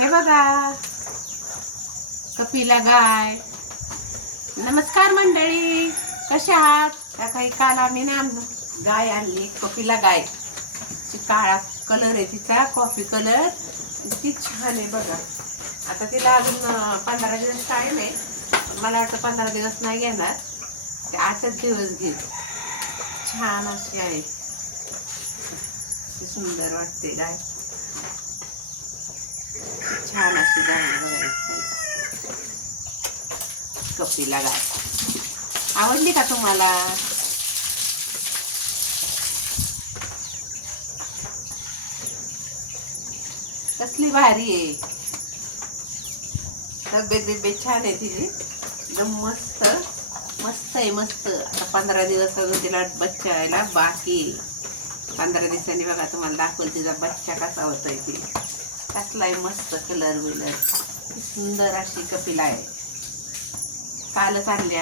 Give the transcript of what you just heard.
हे बघा. कपिला गाय. नमस्कार मंडळी. कशा आहात? त्या काही काल आम्ही ना गाय आणली कपिला गाय. ती काळा कलर आहे तिचा कॉफी कलर ती छान आहे बघा. आता तिला अजून पंधरा दिवस टाईम आहे. मला वाटतं पंधरा दिवस नाही घेणार. ते आठच दिवस घेईल. छान अशी आहे. सुंदर वाटते गाय. छान अशी गाय गाय आवडली का तुम्हाला? कसली भारी आहे. तब्येत बिब्येत छान आहे तिची. एकदम मस्त मस्त आहे मस्त. आता पंधरा दिवस अजून तिला बच्चा यायला बाकी पंधरा दिवसांनी बघा तुम्हाला दाखवल तिचा बच्चा कसा होतोय ती. कसलाय मस्त कलर बिलर. सुंदर अशी कपिला आहे. कालच आणली